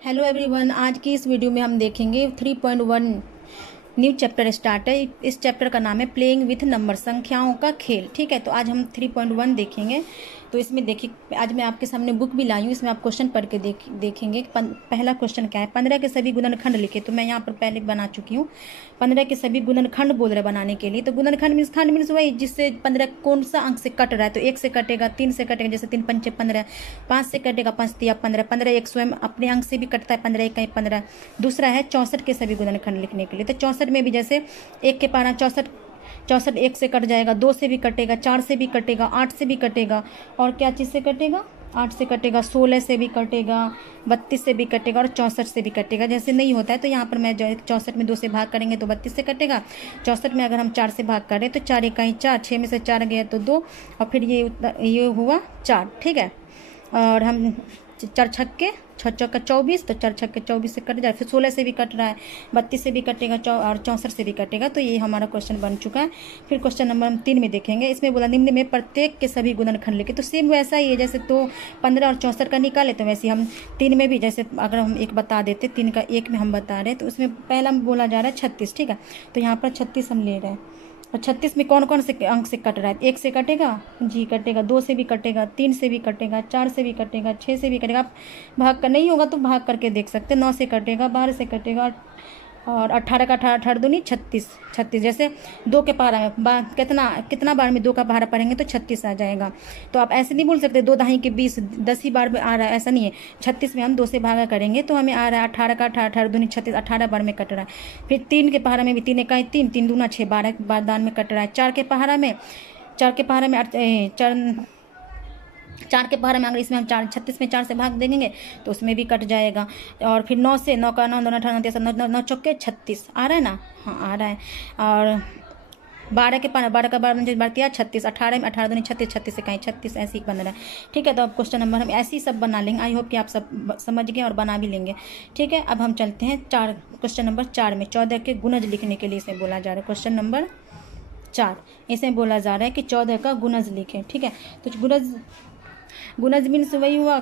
Hello everyone, आज की इस वीडियो में हम देखेंगे 3.1 न्यू चैप्टर स्टार्ट है। इस चैप्टर का नाम है प्लेइंग विथ नंबर, संख्याओं का खेल। ठीक है, तो आज हम 3.1 देखेंगे। तो इसमें देखिए, आज मैं आपके सामने बुक भी लाई हूँ, इसमें आप क्वेश्चन पढ़ के देखेंगे। पहला क्वेश्चन क्या है, 15 के सभी गुणनखंड लिखे। तो मैं यहाँ पर पहले बना चुकी हूँ। 15 के सभी गुणनखंड बोल रहे बनाने के लिए। तो गुणनखंड खंड मीन्स वही जिससे 15 कौन सा अंक से कट रहा है। तो 1 से कटेगा, 3 से कटेगा, जैसे 3 पंचे 15, 5 से कटेगा, 5 तिया 15, 15 एक स्वयं अपने अंक से भी कटता है, 15 एक 15। दूसरा है 64 के सभी गुणनखंड लिखने के लिए। तो 64 में भी जैसे 1 के पारा 64, 64 1 से कट जाएगा, 2 से भी कटेगा, 4 से भी कटेगा, 8 से भी कटेगा, और क्या चीज़ से कटेगा, 8 से कटेगा, 16 से भी कटेगा, 32 से भी कटेगा, और 64 से भी कटेगा। जैसे नहीं होता है तो यहाँ पर मैं जो 64 में 2 से भाग करेंगे तो 32 से कटेगा। 64 में अगर हम 4 से भाग करें तो 4 इकाई 4, 6 में से 4 गया तो 2, और फिर ये हुआ 4। ठीक है, और हम 4 छक्के 6 चौका 24, तो 4 छक्के 24 से कट जाए। फिर 16 से भी कट रहा है, 32 से भी कटेगा, और 64 से भी कटेगा। तो ये हमारा क्वेश्चन बन चुका है। फिर क्वेश्चन नंबर हम 3 में देखेंगे। इसमें बोला निम्न में प्रत्येक के सभी गुणनखंड लिखे। तो सेम वैसा ही है, जैसे तो 15 और 64 का निकाले, तो वैसे हम 3 में भी, जैसे अगर हम एक बता देते, 3 का 1 में हम बता रहे हैं, तो उसमें पहला बोला जा रहा है 36। ठीक है, तो यहाँ पर 36 हम ले रहे हैं। और 36 में कौन कौन से अंक से कट रहा है। 1 से कटेगा, जी कटेगा, 2 से भी कटेगा, 3 से भी कटेगा, 4 से भी कटेगा, 6 से भी कटेगा। आप भाग का नहीं होगा तो भाग करके देख सकते हैं। 9 से कटेगा, 12 से कटेगा, और 18 का 18, 18 दूनी 36, 36। जैसे 2 के पहाड़ा में कितना बार में 2 का पहाड़ा पढ़ेंगे तो 36 आ जाएगा। तो आप ऐसे नहीं बोल सकते 2 दहाई के 20, 10 ही बार में आ रहा है, ऐसा नहीं है। 36 में हम 2 से भागा करेंगे तो हमें आ रहा है 18 का 18, 18 दूनी 36, 18 बार में कट रहा है। फिर 3 के पहाड़ा में भी 3 इकाई 3, 3 दूना 6, 12 बार दान में कट रहा है। 4 के पहाड़ा में 4 के पहाड़े में अगर इसमें हम 36 में 4 से भाग देंगे तो उसमें भी कट जाएगा। और फिर 9 से 9 का 9 2 18 9 9 चौके 36 आ रहा है ना, हाँ आ रहा है। और 12 के पहाड़ा, 12 का 12 बढ़ती है 36, 18 में 18 दूनी 36, 36 से कहीं 36 ऐसे ही बन रहा है। ठीक है, तो अब क्वेश्चन नंबर हम ऐसे ही सब बना लेंगे। आई होप कि आप सब समझ गए और बना भी लेंगे। ठीक है, अब हम चलते हैं क्वेश्चन नंबर 4 में। 14 के गुणज लिखने के लिए इसे बोला जा रहा है। क्वेश्चन नंबर 4 इसे बोला जा रहा है कि 14 का गुणज लिखें। ठीक है, तो गुणज मीन्स वही हुआ,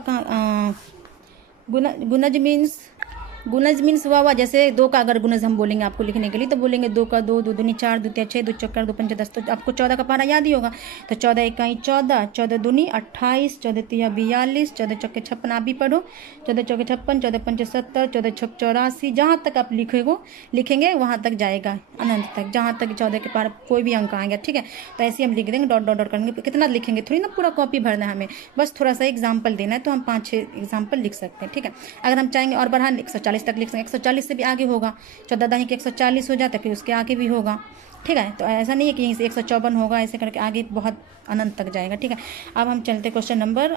गुणज मीन्स हुआ जैसे 2 का अगर गुणज हम बोलेंगे आपको लिखने के लिए, तो बोलेंगे 2 का 2, 2 दूनी 4, 2 तिया 6, 2 चौका 2 पंचे 10। तो आपको 14 का पहाड़ा याद ही होगा। तो 14 इकाई 14, 14 दूनी 28, 14 तिया 42, 14 चौके 56, आप भी पढ़ो। 14 चौके 56, 14 पंचे 70, 14 छक 84, जहाँ तक आप लिखेंगे वहाँ तक जाएगा, अनंत तक, जहाँ तक 14 के पार कोई भी अंक आएगा। ठीक है, तो ऐसे हम लिख देंगे, डॉट डॉट डॉट करेंगे। कितना लिखेंगे, थोड़ी ना पूरा कॉपी भरना है हमें, बस थोड़ा सा एग्जाम्पल देना है। तो हम 5-6 एग्जाम्पल लिख सकते हैं। ठीक है, अगर हम चाहेंगे और बढ़ाने 140 तक लिख सकते हैं, 140 से भी आगे होगा। 14 दही के 140 हो जाता है, फिर उसके आगे भी होगा। ठीक है, तो ऐसा नहीं है कि यहीं से 154 होगा, ऐसे करके आगे बहुत अनंत तक जाएगा। ठीक है, अब हम चलते क्वेश्चन नंबर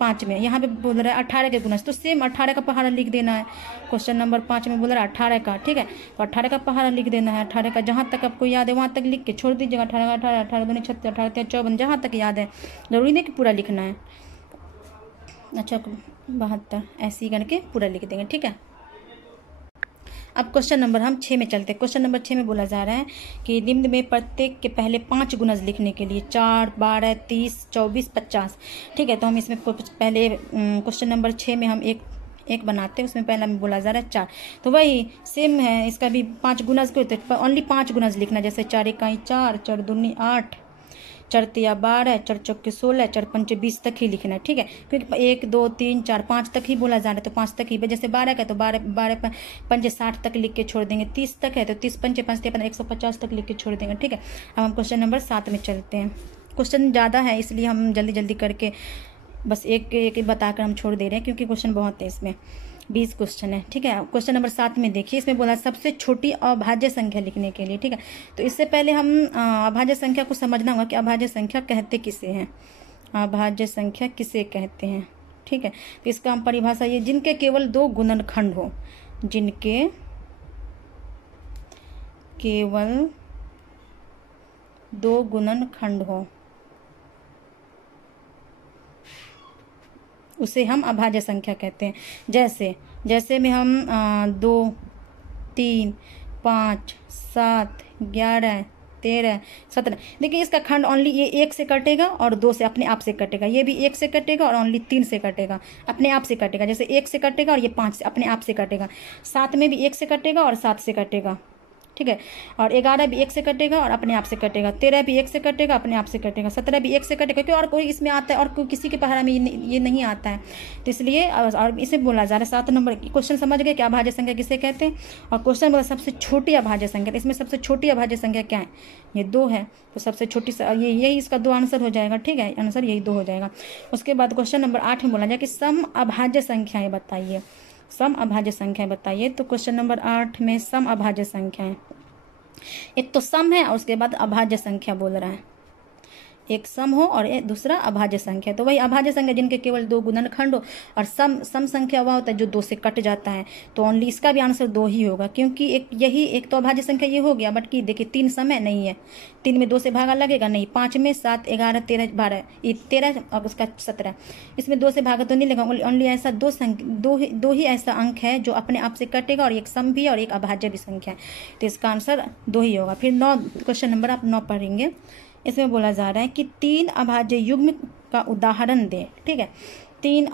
5 में। यहाँ पे बोल रहा है 18 के गुणज, तो सेम 18 का पहाड़ा लिख देना है। क्वेश्चन नंबर 5 में बोल रहा है 18 का। ठीक है, तो 18 का पहाड़ा लिख देना है। 18 का जहाँ तक आपको याद है वहाँ तक लिख के छोड़ दीजिएगा। 18 का 18, 18 दूनी 36, 18 तिया 54, जहाँ तक याद है, जरूरी नहीं कि पूरा लिखना है। अच्छा 72 ऐसे ही करके पूरा लिख देंगे। ठीक है, अब क्वेश्चन नंबर हम 6 में चलते हैं। क्वेश्चन नंबर 6 में बोला जा रहा है कि निम्न में प्रत्येक के पहले 5 गुणज लिखने के लिए 4, 12, 30, 24, 50। ठीक है, तो हम इसमें पहले क्वेश्चन नंबर 6 में हम एक बनाते हैं। उसमें पहला में बोला जा रहा है 4, तो वही सेम है, इसका भी 5 गुणज को, तो ओनली 5 गुणज लिखना। जैसे 4 इकाई 4, 4 दूनी 8, 4 तिया 12, 4 चौके 16, 4 पंचे 20 तक ही लिखना है। ठीक है, क्योंकि 1 2 3 4 5 तक ही बोला जा रहा है, तो 5 तक ही। जैसे 12 का तो 12 पंचे 60 तक लिख के छोड़ देंगे। 30 तक है तो 30 पंचे 5 तिया 150 तक लिख के छोड़ देंगे। ठीक है, अब हम क्वेश्चन नंबर 7 में चलते हैं। क्वेश्चन ज़्यादा है इसलिए हम जल्दी जल्दी करके बस एक बताकर हम छोड़ दे रहे हैं, क्योंकि क्वेश्चन बहुत है, इसमें 20 क्वेश्चन है। ठीक है, क्वेश्चन नंबर 7 में देखिए, इसमें बोला सबसे छोटी अभाज्य संख्या लिखने के लिए। ठीक है, तो इससे पहले हम अभाज्य संख्या को समझना होगा कि अभाज्य संख्या कहते किसे हैं, अभाज्य संख्या किसे कहते हैं। ठीक है, तो इसका हम परिभाषा ये, जिनके केवल 2 गुणनखंड हो, जिनके केवल 2 गुणनखंड हो, उसे हम अभाज्य संख्या कहते हैं। जैसे में हम 2, 3, 5, 7, 11, 13, 17। देखिए इसका खंड ओनली ये 1 से कटेगा और 2 से अपने आप से कटेगा, ये भी 1 से कटेगा और ओनली 3 से कटेगा, अपने आप से कटेगा। जैसे 1 से कटेगा और ये 5 से अपने आप से कटेगा। 7 में भी 1 से कटेगा और 7 से कटेगा, ठीक है। और 11 भी 1 से कटेगा और अपने आप से कटेगा। 13 भी 1 से कटेगा, अपने आप से कटेगा। 17 भी 1 से कटेगा, क्योंकि और कोई इसमें आता है और कोई किसी के पहाड़ा में ये नहीं आता है, तो इसलिए और इसे बोला जा रहा है। 7 नंबर क्वेश्चन समझ गए कि अभाज्य संख्या किसे कहते हैं। और क्वेश्चन बोला सबसे छोटी अभाज्य संख्या, इसमें सबसे छोटी अभाज्य संख्या क्या है, ये 2 है, तो सबसे छोटी यही इसका 2 आंसर हो जाएगा, ठीक है। आंसर यही 2 हो जाएगा। उसके बाद क्वेश्चन नंबर 8 में बोला जाए कि सम अभाज्य संख्याएं बताइए, सम अभाज्य संख्याएं बताइए। तो क्वेश्चन नंबर 8 में सम अभाज्य संख्याएं, एक तो सम है और उसके बाद अभाज्य संख्या बोल रहा है। एक सम हो और एक दूसरा अभाज्य संख्या, तो वही अभाज्य संख्या जिनके केवल 2 गुणनखंड हो। और सम संख्या वह होता है जो 2 से कट जाता है, तो ओनली इसका भी आंसर 2 ही होगा, क्योंकि एक तो अभाज्य संख्या ये हो गया, बट की देखिए 3 सम है नहीं है, 3 में 2 से भागा लगेगा नहीं, 5 में 7, 11, 13, 12, ये 13 और उसका 17, इसमें 2 से भागा तो नहीं लगेगा। ओनली ऐसा दो ही ऐसा अंक है जो अपने आप से कटेगा, और एक सम भी और एक अभाज्य भी संख्या है, तो इसका आंसर 2 ही होगा। फिर 9 क्वेश्चन नंबर आप 9 पढ़ेंगे। इसमें बोला जा रहा है कि 3 अभाज्य युग्म का उदाहरण दें, ठीक है। 3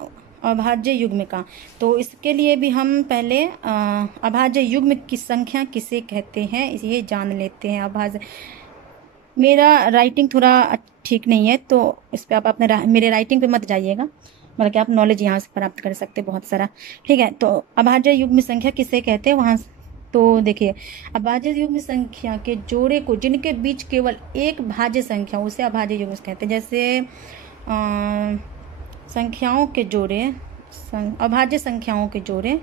अभाज्य युग्म का, तो इसके लिए भी हम पहले अभाज्य युग्म की संख्या किसे कहते हैं ये जान लेते हैं। अभाज्य, मेरा राइटिंग थोड़ा ठीक नहीं है, तो इस पर आप अपने मेरे राइटिंग पे मत जाइएगा, मतलब कि आप नॉलेज यहाँ से प्राप्त कर सकते हैं बहुत सारा, ठीक है। तो अभाज्य युग्म संख्या किसे कहते हैं वहाँ, तो देखिए अभाज्य युग्म संख्या के जोड़े को जिनके बीच केवल एक भाज्य संख्या उसे अभाज्य युग्म कहते हैं। जैसे संख्याओं के जोड़े, अभाज्य संख्याओं के जोड़े,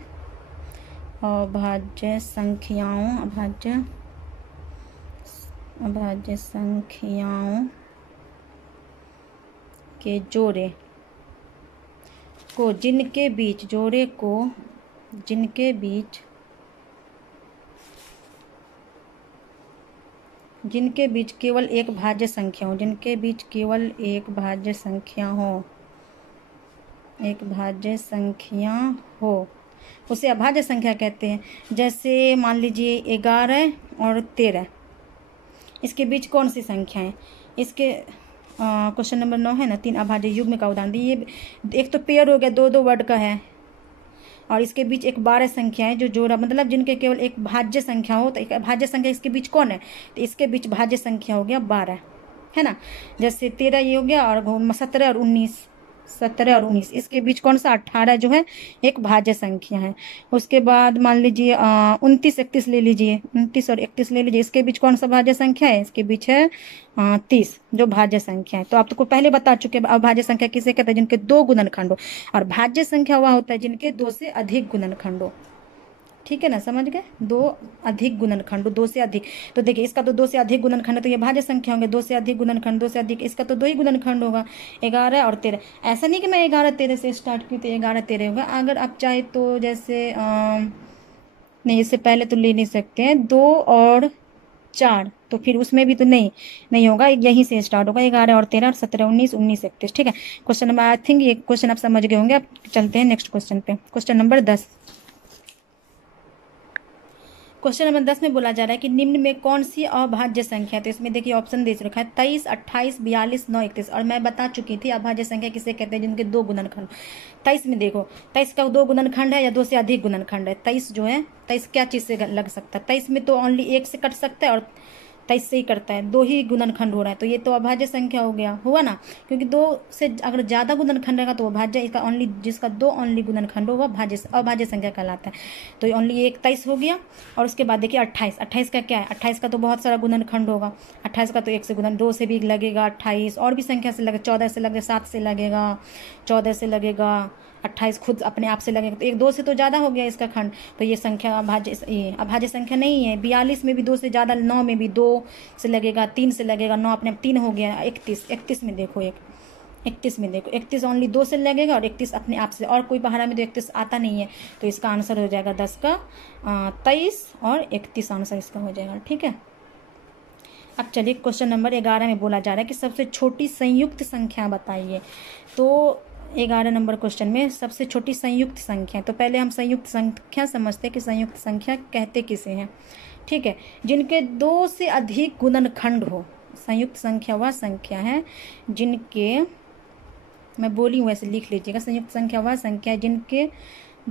अभाज्य संख्याओं के जोड़े को जिनके बीच केवल एक भाज्य संख्या हो, जिनके बीच केवल एक भाज्य संख्या हो उसे अभाज्य संख्या कहते हैं। जैसे मान लीजिए 11 और 13, इसके बीच कौन सी संख्या है, इसके क्वेश्चन नंबर 9 है ना, 3 अभाज्य युग्म का उदाहरण दिए। एक तो पेयर हो गया, 2 वर्ड का है, और इसके बीच एक 12 संख्या है जो जोड़ा, मतलब जिनके केवल एक भाज्य संख्या हो, तो एक भाज्य संख्या इसके बीच कौन है, तो इसके बीच भाज्य संख्या हो गया 12, है ना। जैसे 13 ये हो गया, और 17 और 19, इसके बीच कौन सा 18 जो है एक भाज्य संख्या है। उसके बाद मान लीजिए 29, 31 ले लीजिए, 29 और 31 ले लीजिए, इसके बीच कौन सा भाज्य संख्या है, इसके बीच है 30 जो भाज्य संख्या है। तो आप तो पहले बता चुके हैं अभाज्य संख्या किसे कहते हैं, जिनके 2 गुणनखंड हो, और भाज्य संख्या वह होता है जिनके 2 से अधिक गुणनखंड हो, ठीक है ना, समझ गए। 2 अधिक गुणनखंड, 2 से अधिक, तो देखिए इसका तो 2 से अधिक गुणनखंड है, तो ये भाज्य संख्या होंगे। 2 से अधिक गुणनखंड, 2 से अधिक, इसका तो 2 ही गुणनखंड होगा, 11 और 13। ऐसा नहीं कि मैं 11 13 से स्टार्ट की तो 11 13 होगा। अगर आप चाहे तो जैसे नहीं, इससे पहले तो ले नहीं सकते हैं, 2 और 4, तो फिर उसमें भी तो नहीं होगा, यहीं से स्टार्ट होगा, 11 और 13 और 17 19 19 31, ठीक है। क्वेश्चन नंबर, आई थिंक ये क्वेश्चन आप समझ गए होंगे। अब चलते हैं नेक्स्ट क्वेश्चन पे। क्वेश्चन नंबर 10, क्वेश्चन नंबर 10 में बोला जा रहा है कि निम्न में कौन सी अभाज्य संख्या है। तो इसमें देखिए ऑप्शन दे रखा है 23, 28, 42, 9, 31, और मैं बता चुकी थी अभाज्य संख्या किसे कहते हैं, जिनके 2 गुणनखंड। 23 में देखो 23 का 2 गुणनखंड है या 2 से अधिक गुणनखंड है। 23 जो है, 23 क्या चीज से लग सकता है, 23 में तो ओनली 1 से कट सकता है और 23 से ही करता है, 2 ही गुणनखंड हो रहा है, तो ये तो अभाज्य संख्या हो गया, हुआ ना, क्योंकि 2 से अगर ज्यादा गुणनखंड रहेगा तो वो भाज्य, इसका ओनली जिसका 2 ओनली गुणनखंड हो वह अभाज्य संख्या कहलाता है। तो ये ओनली 23 हो गया। और उसके बाद देखिए 28 का क्या है, 28 का तो बहुत सारा गुणनखंड होगा, 28 का तो 1 से गुणन, 2 से भी लगेगा 28, और भी संख्या से लगेगा, 14 से लगेगा, 7 से लगेगा, 14 से लगेगा, 28 खुद अपने आप से लगेगा, तो 1 2 से तो ज़्यादा हो गया इसका खंड, तो ये संख्या अभाज्य संख्या नहीं है। 42 में भी 2 से ज़्यादा, 9 में भी 2 से लगेगा, 3 से लगेगा, 9 अपने 3 हो गया। 31 में देखो 31 में देखो 31 ओनली 2 से लगेगा और 31 अपने आप से, और कोई पहाड़ा में तो 31 आता नहीं है, तो इसका आंसर हो जाएगा 10 का 23 और 31 आंसर इसका हो जाएगा, ठीक है। अब चलिए क्वेश्चन नंबर 11 में बोला जा रहा है कि सबसे छोटी संयुक्त संख्या बताइए। तो 11 नंबर क्वेश्चन में सबसे छोटी संयुक्त संख्या, तो पहले हम संयुक्त संख्या समझते हैं कि संयुक्त संख्या कहते किसे हैं। ठीक है, जिनके 2 से अधिक गुणनखंड हो। संयुक्त संख्या वह संख्या है जिनके, मैं बोली हूँ वैसे लिख लीजिएगा, संयुक्त संख्या वह संख्या है जिनके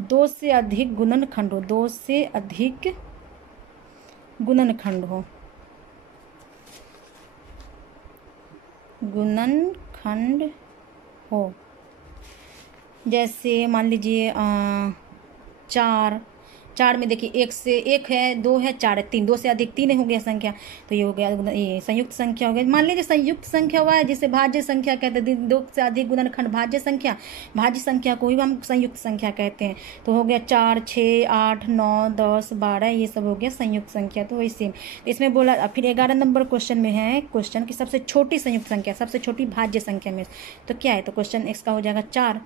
2 से अधिक गुणनखंड हो, 2 से अधिक गुणनखंड हो, गुणनखंड हो। जैसे मान लीजिए 4 में देखिए 1 से 1 है, 2 है, 4 है, 3, 2 से अधिक 3 हो गया संख्या, तो ये हो गया ये संयुक्त संख्या हो गया। मान लीजिए संयुक्त संख्या हुआ है जिसे भाज्य संख्या कहते हैं, 2 से अधिक गुणनखंड भाज्य संख्या को ही हम संयुक्त संख्या कहते हैं। तो हो गया 4, 6, 8, 9, 10, 12, ये सब हो गया संयुक्त संख्या। तो वही सेम इसमें बोला। फिर 11 नंबर क्वेश्चन में है क्वेश्चन की सबसे छोटी संयुक्त संख्या, सबसे छोटी भाज्य संख्या में तो क्या है, तो क्वेश्चन x का हो जाएगा 4,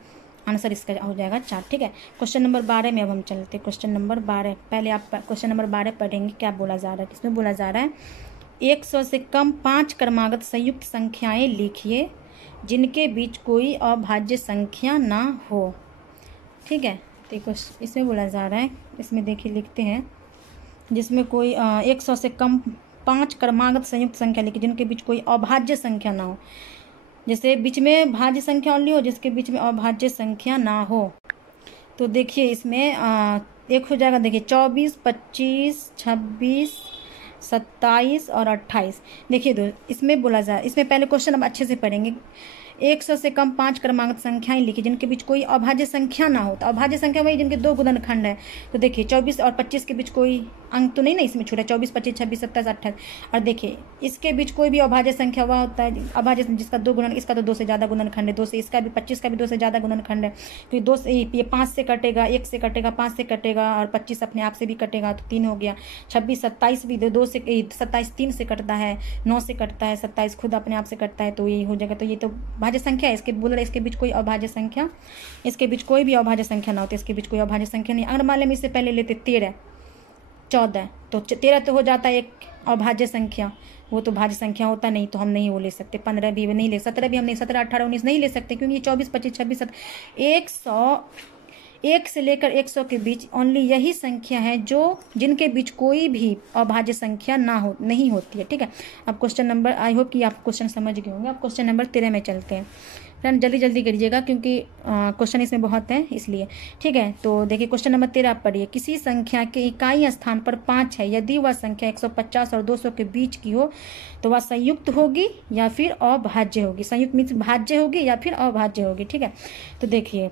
आंसर इसका हो जाएगा 4। ठीक है, क्वेश्चन नंबर 12 में अब हम चलते हैं। क्वेश्चन नंबर 12, पहले आप क्वेश्चन नंबर 12 पढ़ेंगे, क्या बोला जा रहा है। इसमें बोला जा रहा है 100 से कम 5 क्रमागत संयुक्त संख्याएं लिखिए जिनके बीच कोई अभाज्य संख्या ना हो। ठीक है, देखो इसमें बोला जा रहा है, इसमें देखिए लिखते हैं, जिसमें कोई 100 से कम 5 क्रमागत संयुक्त संख्या लिखिए जिनके बीच कोई अभाज्य संख्या ना हो। जैसे बीच में भाज्य संख्या ओनली हो, जिसके बीच में अभाज्य संख्या ना हो। तो देखिए इसमें एक हो जाएगा, देखिए 24, 25, 26, 27 और 28। देखिए इसमें बोला जाए, इसमें पहले क्वेश्चन अब अच्छे से पढ़ेंगे। 100 से कम 5 क्रमागत संख्याएं लिखी जिनके बीच कोई अभाज्य संख्या ना हो। तो अभाज्य संख्या वही जिनके 2 गुणनखंड है। तो देखिए 24 और 25 के बीच कोई अंक तो नहीं ना इसमें छूटा, 24, 25, 26, 27, 28। और देखिए इसके बीच कोई भी अभाज्य संख्या हुआ होता है, अभाज्य जिसका 2 गुणन, इसका तो 2 से ज़्यादा गुणनखंड है, 2 से, इसका भी 25 का भी 2 से ज़्यादा गुणनखंड है। तो 2 से ये 5 से कटेगा, 1 से कटेगा, 5 से कटेगा और 25 अपने आप से भी कटेगा, तो 3 हो गया। 26, 27 भी 2 से, 27 3 से कटता है, 9 से कटता है, 27 खुद अपने आप से कटता है, तो ये हो जाएगा। तो ये तो भाज्य संख्या है, इसके बोल रहे इसके बीच कोई अभाज्य संख्या, इसके बीच कोई भी अभाज्य संख्या ना होती, इसके बीच कोई अभाज्य संख्या नहीं। अगर मान लें इससे पहले लेते 13, 14, तो 13 तो हो जाता है एक अभाज्य संख्या, वो तो भाज्य संख्या होता नहीं, तो हम नहीं वो ले सकते। 15 भी नहीं ले, 17 भी हम नहीं, 17, 18, 19 नहीं ले सकते, क्योंकि 24, 25, 26, 100, 1 से लेकर 100 के बीच ओनली यही संख्या है जो जिनके बीच कोई भी अभाज्य संख्या ना हो, नहीं होती है। ठीक है, अब क्वेश्चन नंबर, आई होप कि आप क्वेश्चन समझ गए होंगे। अब क्वेश्चन नंबर 13 में चलते हैं। फ्रेंड जल्दी जल्दी करिएगा क्योंकि क्वेश्चन इसमें बहुत हैं इसलिए। ठीक है, तो देखिए क्वेश्चन नंबर 13 आप पढ़िए। किसी संख्या के इकाई स्थान पर 5 है, यदि वह संख्या 150 और 200 के बीच की हो तो वह संयुक्त होगी या फिर अभाज्य होगी। संयुक्त मीन्स भाज्य होगी या फिर अभाज्य होगी। ठीक है, तो देखिए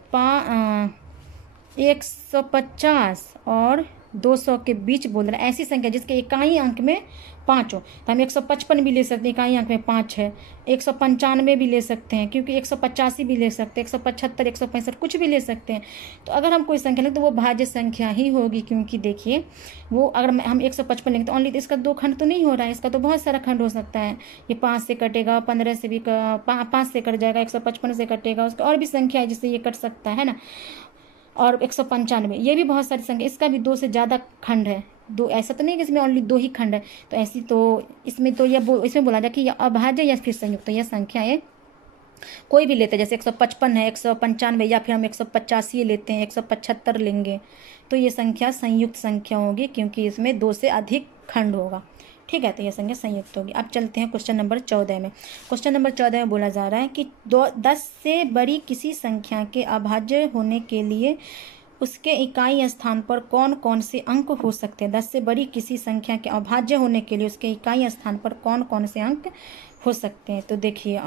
150 और 200 के बीच बोल रहे हैं ऐसी संख्या जिसके इकाई अंक में 5 हो। तो हम 155 भी ले सकते हैं, इकाई अंक में 5 है। 195 भी ले सकते हैं, क्योंकि 185 भी ले सकते हैं, 175, 165 कुछ भी ले सकते हैं। तो अगर हम कोई संख्या लें तो वो भाज्य संख्या ही होगी, क्योंकि देखिए वो अगर हम 155 लेंगे तो ओनली इसका 2 खंड तो नहीं हो रहा है, इसका तो बहुत सारा खंड हो सकता है। ये 5 से कटेगा, 15 से भी 5 से कट जाएगा, 155 से कटेगा, उसका और भी संख्या है जिससे ये कट सकता है ना। और 195 ये भी बहुत सारी संख्या, इसका भी 2 से ज़्यादा खंड है। 2 ऐसा तो नहीं कि इसमें ओनली 2 ही खंड है, तो ऐसी तो इसमें तो इसमें बोला जाए कि यह अभाज्य या फिर संयुक्त, यह संख्या है कोई भी लेते हैं। जैसे 155 है, 195 या फिर हम 185 लेते हैं, 175 लेंगे, तो ये संख्या संयुक्त संख्या होगी, क्योंकि इसमें 2 से अधिक खंड होगा। ठीक है, तो यह संख्या संयुक्त होगी। अब चलते हैं क्वेश्चन नंबर 14 में। क्वेश्चन नंबर 14 में बोला जा रहा है कि 10 से बड़ी किसी संख्या के अभाज्य होने के लिए उसके इकाई स्थान पर कौन कौन से अंक हो सकते हैं। 10 से बड़ी किसी संख्या के अभाज्य होने के लिए उसके इकाई स्थान पर कौन कौन से अंक हो सकते हैं। तो देखिए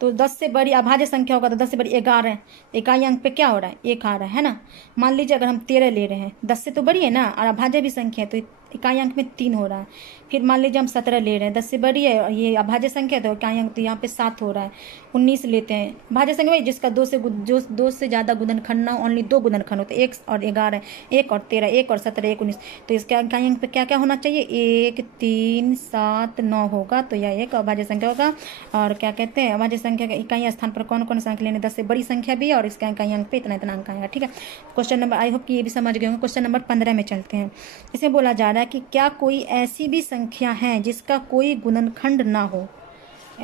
तो 10 से बड़ी अभाज्य संख्या होगा तो 10 से बड़ी 11, इकाई अंक पे क्या हो रहा है, 1 आ रहा है ना। मान लीजिए अगर हम 13 ले रहे हैं, 10 से तो बड़ी है ना, और अभाज्य भी संख्या है, तो इकाई अंक में 3 हो रहा है। फिर मान लीजिए हम 17 ले रहे हैं, 10 से बड़ी है और ये अभाज्य संख्या है, तो इकाई अंक तो यहाँ पे 7 हो रहा है। 19 लेते हैं, भाज्य संख्या भाई जिसका 2 से ज़्यादा गुणनखंड ना, ओनली 2 गुणनखंड होते हैं, 1 और 11, 1 और 13, 1 और 17, 1, 19, तो इसके इकाई अंक पे क्या क्या होना चाहिए, 1, 3, 7, 9 होगा, तो यह एक अभाज्य संख्या होगा। और क्या कहते हैं, अभाज्य संख्या के इकाई स्थान पर कौन कौन सा अंक लेने, 10 से बड़ी संख्या भी है और इसके इकाई अंक पे इतना इतना अंक आएगा। ठीक है, क्वेश्चन नंबर, आई होप कि ये भी समझ गए होंगे। क्वेश्चन नंबर 15 में चलते हैं। इसमें बोला जा रहा है कि क्या कोई ऐसी भी संख्या है जिसका कोई गुणनखंड ना हो।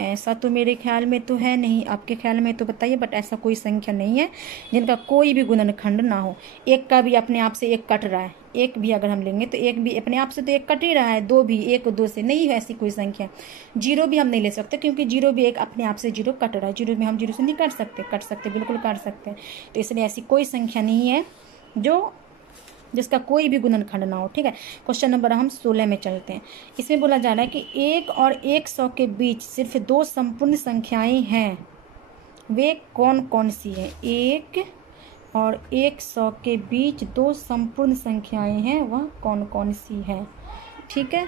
ऐसा तो मेरे ख्याल में तो है नहीं, आपके ख्याल में तो बताइए, बट ऐसा कोई संख्या नहीं है जिनका कोई भी गुणनखंड ना हो। एक का भी अपने आप से एक कट रहा है, एक भी अगर हम लेंगे तो एक भी अपने आप से तो एक कट ही रहा है, दो भी, एक दो से नहीं है ऐसी कोई संख्या। जीरो भी हम नहीं ले सकते क्योंकि जीरो भी एक अपने आप से जीरो कट रहा है, जीरो में हम जीरो से नहीं कट सकते बिल्कुल काट सकते हैं। तो इसलिए ऐसी कोई संख्या नहीं है जो जिसका कोई भी गुणनखंड ना हो। ठीक है, क्वेश्चन नंबर हम 16 में चलते हैं। इसमें बोला जा रहा है कि 1 और 100 के बीच सिर्फ दो संपूर्ण संख्याएं हैं, वे कौन कौन सी हैं? 1 और 100 के बीच दो संपूर्ण संख्याएं हैं, वह कौन कौन सी है? ठीक है,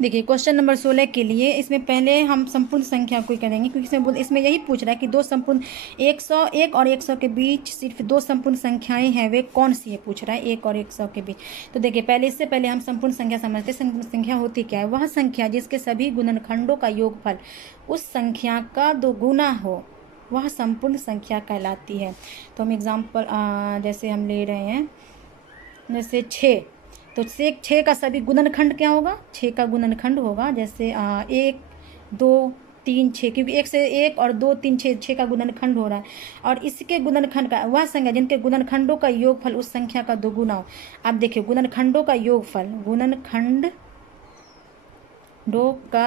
देखिए क्वेश्चन नंबर 16 के लिए इसमें पहले हम संपूर्ण संख्या को करेंगे क्योंकि इसमें यही पूछ रहा है कि दो संपूर्ण 1 और 100 के बीच सिर्फ दो संपूर्ण संख्याएं हैं, वे कौन सी है पूछ रहा है 1 और 100 के बीच। तो देखिए पहले इससे पहले हम संपूर्ण संख्या समझते हैं। संपूर्ण संख्या होती क्या है? वह संख्या जिसके सभी गुणनखंडों का योगफल उस संख्या का दोगुना हो, वह संपूर्ण संख्या कहलाती है। तो हम एग्जाम्पल जैसे हम ले रहे हैं, जैसे 6, तो 6 का सभी गुणनखंड क्या होगा? 6 का गुणनखंड होगा जैसे 1 2 3 6, क्योंकि 1 से 1 और 2 3 6 का गुणनखंड हो रहा है। और इसके गुणनखंड का वह संख्या जिनके गुणनखंडों का योगफल उस संख्या का दोगुना हो। अब देखिए गुणनखंडों का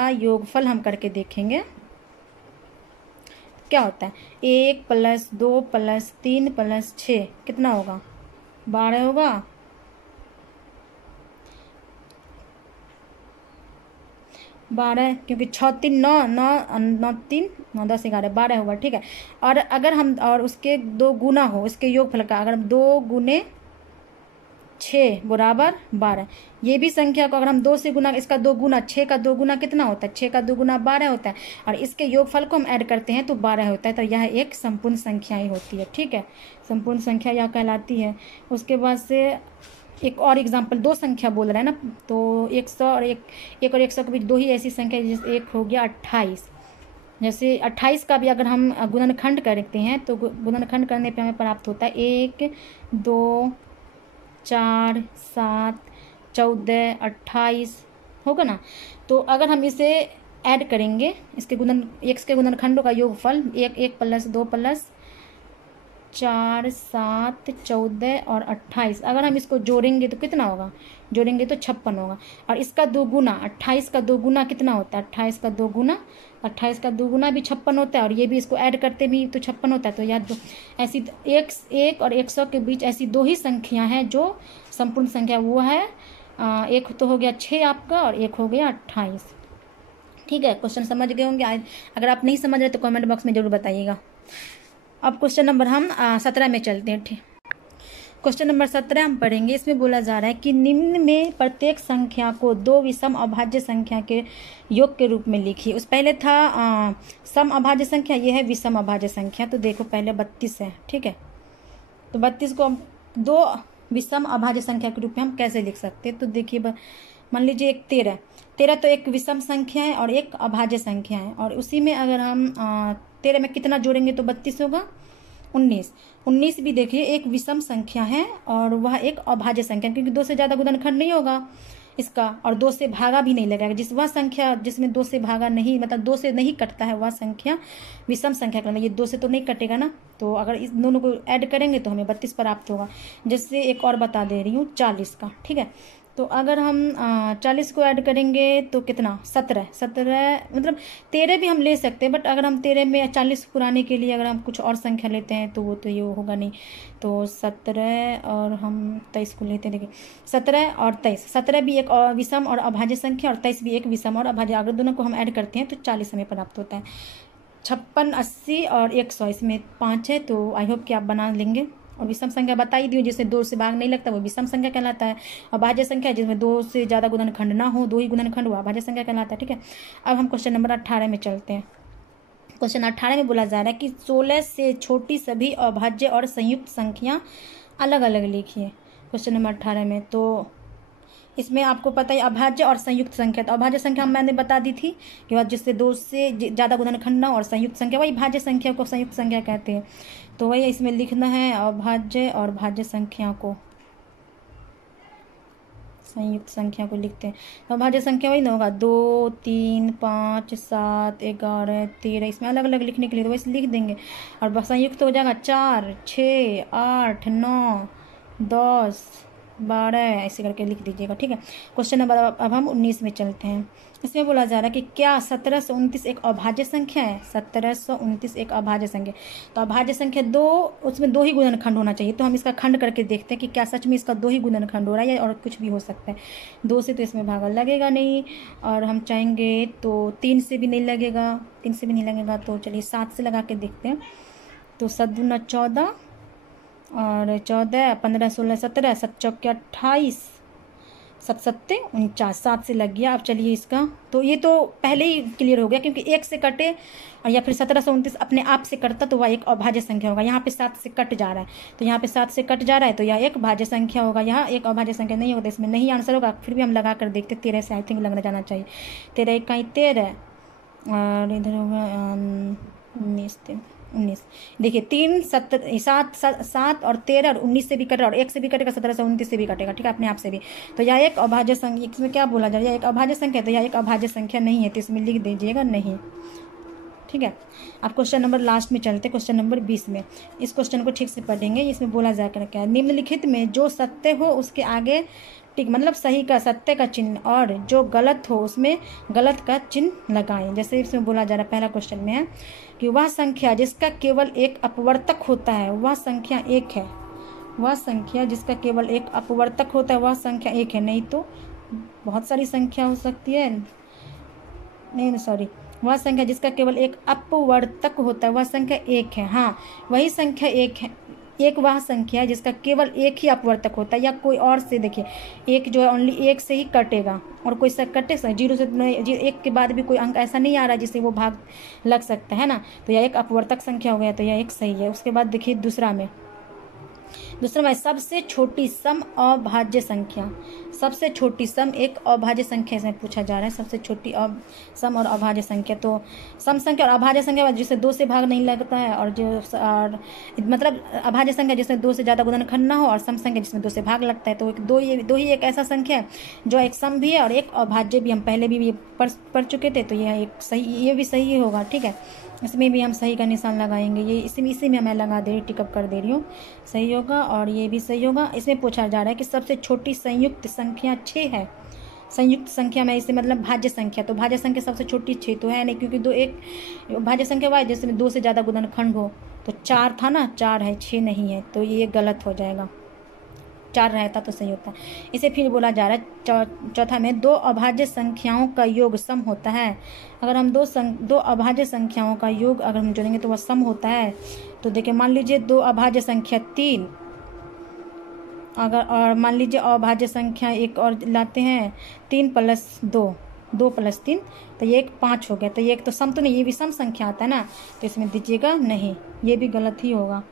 योगफल हम करके देखेंगे क्या होता है। 1 + 2 + 3 + 6 कितना होगा? 12 होगा। 12, क्योंकि 6 3 9 9 9 3 9 10 11 12 होगा। ठीक है, और अगर हम और उसके दो गुना हो, इसके योगफल का अगर 2 × 6 = 12, ये भी संख्या को अगर हम 2 से गुना, इसका 2 गुना 6 का 2 गुना कितना होता है? 6 का 2 गुना 12 होता है, और इसके योगफल को हम ऐड करते हैं तो 12 होता है। तो यह एक संपूर्ण संख्या ही होती है। ठीक है, संपूर्ण संख्या यह कहलाती है। उसके बाद से एक और एग्जाम्पल, दो संख्या बोल रहा है ना, तो 100 और 100 के बीच दो ही ऐसी संख्या, जैसे एक हो गया 28। जैसे 28 का भी अगर हम गुणनखंड करते हैं तो गुणनखंड करने पे हमें प्राप्त होता है 1 2 4 7 14 28 होगा ना। तो अगर हम इसे ऐड करेंगे, इसके x के गुणनखंडों का योगफल 1 + 2 + 4 7 14 और 28, अगर हम इसको जोड़ेंगे तो कितना होगा? जोड़ेंगे तो 56 होगा। और इसका 2 गुना 28 का 2 गुना कितना होता है? 28 का 2 गुना भी 56 होता है, और ये भी इसको ऐड करते भी तो 56 होता है। तो याद दो ऐसी 1 और 100 के बीच ऐसी दो ही संख्या हैं जो संपूर्ण संख्या, वो है एक तो हो गया 6 आपका, और एक हो गया 28। ठीक है, क्वेश्चन समझ गए होंगे। अगर आप नहीं समझ रहे तो कमेंट बॉक्स में जरूर बताइएगा। अब क्वेश्चन नंबर हम 17 में चलते हैं। ठीक, क्वेश्चन नंबर 17 हम पढ़ेंगे। इसमें बोला जा रहा है कि निम्न में प्रत्येक संख्या को दो विषम अभाज्य संख्या के योग के रूप में लिखिए। उस पहले था सम अभाज्य संख्या, ये है विषम अभाज्य संख्या। तो देखो पहले 32 है। ठीक है, तो 32 को हम दो विषम अभाज्य संख्या के रूप में हम कैसे लिख सकते हैं? तो देखिए मान लीजिए एक 13 तो एक विषम संख्या है और एक अभाज्य संख्या है, और उसी में अगर हम 13 में कितना जोड़ेंगे तो 32 होगा। 19 भी देखिए एक विषम संख्या है और वह एक अभाज्य संख्या, क्योंकि 2 से ज़्यादा गुणनखंड नहीं होगा इसका, और 2 से भागा भी नहीं लगेगा। वह संख्या जिसमें 2 से भागा नहीं, मतलब 2 से नहीं कटता है, वह संख्या विषम संख्या कहलाती है। ये 2 से तो नहीं कटेगा ना, तो अगर इस दोनों को ऐड करेंगे तो हमें 32 प्राप्त होगा। जैसे एक और बता दे रही हूँ 40 का। ठीक है, तो अगर हम 40 को ऐड करेंगे तो कितना? 17 मतलब 13 भी हम ले सकते हैं, बट अगर हम 13 में 40 पुराने के लिए अगर हम कुछ और संख्या लेते हैं तो वो तो ये होगा नहीं। तो 17 और हम 23 को लेते हैं। देखिए 17 और 23, 17 भी एक विषम और अभाज्य संख्या और 23 भी एक विषम और अभाज्य, अगर दोनों को हम ऐड करते हैं तो 40 हमें प्राप्त होता है। 56 80 और 100 इसमें 5 है, तो आई होप कि आप बना लेंगे। और विषम संख्या बता ही दी, जिससे 2 से भाग नहीं लगता वो विषम संख्या कहलाता है। और भाज्य संख्या जिसमें 2 से ज़्यादा गुणनखंड ना हो, 2 ही गुणनखंड हुआ, भाज्य संख्या कहलाता है। ठीक है, अब हम क्वेश्चन नंबर 18 में चलते हैं। क्वेश्चन 18 में बोला जा रहा है कि 16 से छोटी सभी अभाज्य और संयुक्त संख्या अलग अलग लिखिए। क्वेश्चन नंबर 18 में तो इसमें आपको पता है अभाज्य और संयुक्त संख्या, तो अभाज्य संख्या मैंने बता दी थी कि जिससे 2 से ज़्यादा गुणनखंड ना, और संयुक्त संख्या वही भाज्य संख्या को संयुक्त संख्या कहते हैं। तो वही इसमें लिखना है अभाज्य और भाज्य संख्या को संयुक्त संख्या को लिखते हैं। तो अभाज्य संख्या वही ना होगा, 2, 3, 5, 7, 11, 13, इसमें अलग अलग लिखने के लिए तो वैसे लिख देंगे। और संयुक्त हो जाएगा 4, 6, 8, 9, 10, 12 ऐसे करके लिख दीजिएगा। ठीक है। क्वेश्चन नंबर अब हम 19 में चलते हैं। इसमें बोला जा रहा है कि क्या 1729 एक अभाज्य संख्या है? 1729 एक अभाज्य संख्या। तो अभाज्य संख्या 2, उसमें 2 ही गुणनखंड होना चाहिए। तो हम इसका खंड करके देखते हैं कि क्या सच में इसका 2 ही गुणनखंड हो रहा है या और कुछ भी हो सकता है। 2 से तो इसमें भागा लगेगा नहीं, और हम चाहेंगे तो 3 से भी नहीं लगेगा, 3 से भी नहीं लगेगा। तो चलिए 7 से लगा के देखते हैं। तो 7 दूना 14 और 14, 15, 16, 17, 7 चौके 28, 7 सत्ते 49, 7 से लग गया। अब चलिए इसका तो ये तो पहले ही क्लियर हो गया, क्योंकि 1 से कटे और या फिर 1729 अपने आप से कटता तो वह एक अभाज्य संख्या होगा। यहाँ पे 7 से कट जा रहा है, तो यहाँ पे 7 से कट जा रहा है तो यह एक भाज्य संख्या होगा। यहाँ एक अभाज्य संख्या नहीं होगा, इसमें नहीं आंसर होगा। फिर भी हम लगा कर देखते, 13 से आई थिंक लगना जाना चाहिए। 13 इकाई 13 और इधर होगा 19। देखिए 3, 7 और 13 और 19 से भी कटेगा और 1 से भी कटेगा, 1729 से भी कटेगा। ठीक है, अपने आप से भी। तो यह एक अभाज्य संख्या, इसमें क्या बोला जाए, यह एक अभाज्य संख्या, तो यह एक अभाज्य संख्या नहीं है, तो इसमें लिख दीजिएगा नहीं। ठीक है। अब क्वेश्चन नंबर लास्ट में चलते, क्वेश्चन नंबर 20 में। इस क्वेश्चन को ठीक से पढ़ेंगे। इसमें बोला जाकर क्या है, निम्नलिखित में जो सत्य हो उसके आगे ठीक मतलब सही का सत्य का चिन्ह और जो गलत हो उसमें गलत का चिन्ह लगाएं। जैसे इसमें बोला जा रहा है, पहला क्वेश्चन में है कि वह संख्या जिसका केवल एक अपवर्तक होता है वह संख्या 1 है। वह संख्या जिसका केवल एक अपवर्तक होता है वह संख्या 1 है। नहीं तो बहुत सारी संख्या हो सकती है। नहीं सॉरी, वह संख्या जिसका केवल एक अपवर्तक होता है वह संख्या 1 है। हाँ, वही संख्या 1 है। एक वह संख्या है जिसका केवल एक ही अपवर्तक होता है, या कोई और से देखिए एक जो है ओनली 1 से ही कटेगा और कोई से कटे 0 से 1 के बाद भी कोई अंक ऐसा नहीं आ रहा है जिससे वो भाग लग सकता है ना। तो यह एक अपवर्तक संख्या हो गया, तो यह एक सही है। उसके बाद देखिए दूसरा में सबसे छोटी सम अभाज्य संख्या। सबसे छोटी सम एक अभाज्य संख्या इसमें पूछा जा रहा है। सबसे छोटी सम और अभाज्य संख्या, तो सम संख्या और अभाज्य संख्या जिसे 2 से भाग नहीं लगता है, और मतलब अभाज्य संख्या जिसमें 2 से ज़्यादा गुणनखंड ना हो, और सम संख्या जिसमें 2 से भाग लगता है। तो दो ही एक ऐसा संख्या है जो एक सम भी है और एक अभाज्य भी। हम पहले भी पढ़ चुके थे, तो यह एक सही, ये भी सही होगा। ठीक है, इसमें भी हम सही का निशान लगाएंगे। ये इसी में मैं लगा दे रही, टिकअप कर दे रही हूँ, सही होगा। और ये भी सही होगा। इसमें पूछा जा रहा है कि सबसे छोटी संयुक्त संख्या 6 है। संयुक्त संख्या में इसे मतलब भाज्य संख्या, तो भाज्य संख्या सबसे छोटी 6 तो है नहीं, क्योंकि एक भाज्य संख्या हुआ है जिसमें 2 से ज़्यादा गुणनखंड हो। तो 4 था ना, 4 है, 6 नहीं है, तो ये गलत हो जाएगा। 4 रहता तो सही होता। इसे फिर बोला जा रहा है चौथा में 2 अभाज्य संख्याओं का योग सम होता है। अगर हम दो अभाज्य संख्याओं का योग अगर हम जोड़ेंगे तो वह सम होता है। तो देखिए मान लीजिए 2 अभाज्य संख्या 3, अगर और मान लीजिए अभाज्य संख्या एक और लाते हैं 3 + 2, 2 + 3, तो ये एक 5 हो गया। तो ये एक तो सम तो नहीं, ये भी सम संख्या आता है ना, तो इसमें दीजिएगा नहीं, ये भी गलत ही होगा।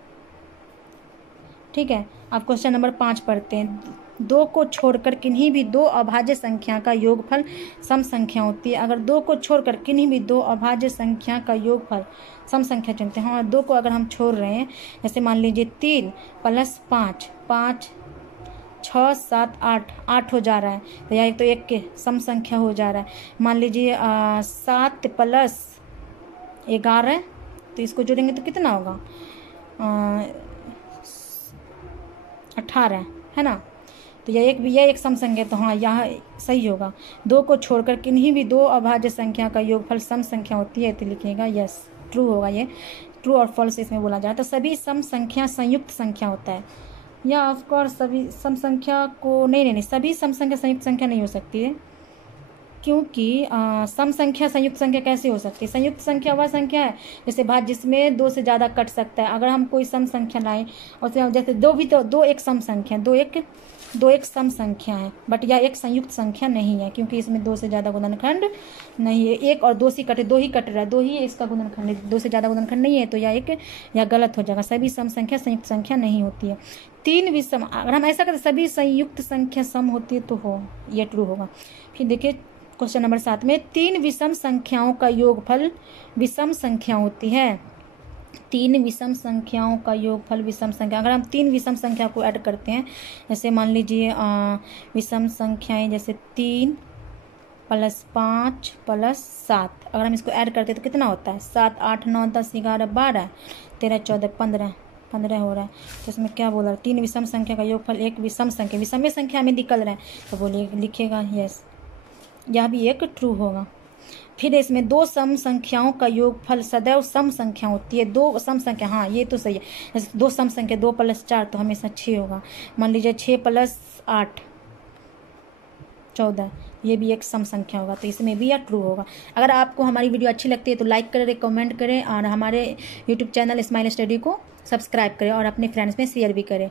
ठीक है, अब क्वेश्चन नंबर 5 पढ़ते हैं। 2 को छोड़कर किन्हीं भी 2 अभाज्य संख्या का योगफल सम संख्या होती है। अगर 2 को छोड़कर किन्हीं भी 2 अभाज्य संख्या का योगफल सम संख्या चुनते हैं, और 2 को अगर हम छोड़ रहे हैं, जैसे मान लीजिए 3 + 5, 5, 6, 7, 8 हो जा रहा है, तो यह एक तो एक के सम संख्या हो जा रहा है। मान लीजिए 7 + 11, तो इसको जोड़ेंगे तो कितना होगा, 18 है ना। तो यह एक सम संख्या, तो हाँ यह सही होगा। 2 को छोड़कर किन्हीं भी 2 अभाज्य संख्या का योगफल सम संख्या होती है, तो लिखिएगा यस, ट्रू होगा। ये ट्रू और फॉल्स इसमें बोला जाए। तो सभी सम संख्या संयुक्त संख्या होता है, या ऑफकोर्स सभी सम संख्या को नहीं, सभी सम संख्या संयुक्त संख्या नहीं हो सकती है, क्योंकि सम संख्या संयुक्त संख्या कैसे हो सकती है। संयुक्त संख्या वह संख्या है जैसे भाज्य जिसमें 2 से ज़्यादा कट सकता है। अगर हम कोई सम संख्या लाएं और जैसे 2 भी, तो 2 एक सम संख्या, 2 एक सम संख्या है, बट यह एक संयुक्त संख्या नहीं है, क्योंकि इसमें 2 से ज़्यादा गुणनखंड नहीं है। 1 और 2 से कटे, 2 ही कट रहा है, 2 ही इसका गुणनखंड है, 2 से ज़्यादा गुणनखंड नहीं है, तो यह गलत हो जाएगा। सभी सम संख्या संयुक्त संख्या नहीं होती है। 3 विषम, अगर हम ऐसा करें सभी संयुक्त संख्या सम होती है तो यह ट्रू होगा। फिर देखिए क्वेश्चन नंबर 7 में 3 विषम संख्याओं का योगफल विषम संख्या होती है। तीन विषम संख्याओं का योगफल विषम संख्या, अगर हम तीन विषम संख्या को ऐड करते हैं, जैसे मान लीजिए विषम संख्याएं जैसे 3 + 5 + 7, अगर हम इसको ऐड करते हैं तो कितना होता है? 7 8 9 10 11 12 13 14 15 हो रहा है। तो इसमें क्या बोला? तीन विषम संख्या का योगफल एक विषम संख्या, विषम संख्या में निकल रहा है, तो बोलिए लिखेगा यस, यह भी एक ट्रू होगा। फिर इसमें दो सम संख्याओं का योगफल सदैव सम संख्या होती है। दो सम संख्या, हाँ ये तो सही है। दो सम संख्या 2 + 4 तो हमेशा 6 होगा। मान लीजिए 6 + 8 14, ये भी एक सम संख्या होगा, तो इसमें भी यह ट्रू होगा। अगर आपको हमारी वीडियो अच्छी लगती है तो लाइक करें, कमेंट करें और हमारे यूट्यूब चैनल स्माइल स्टडी को सब्सक्राइब करें और अपने फ्रेंड्स में शेयर भी करें।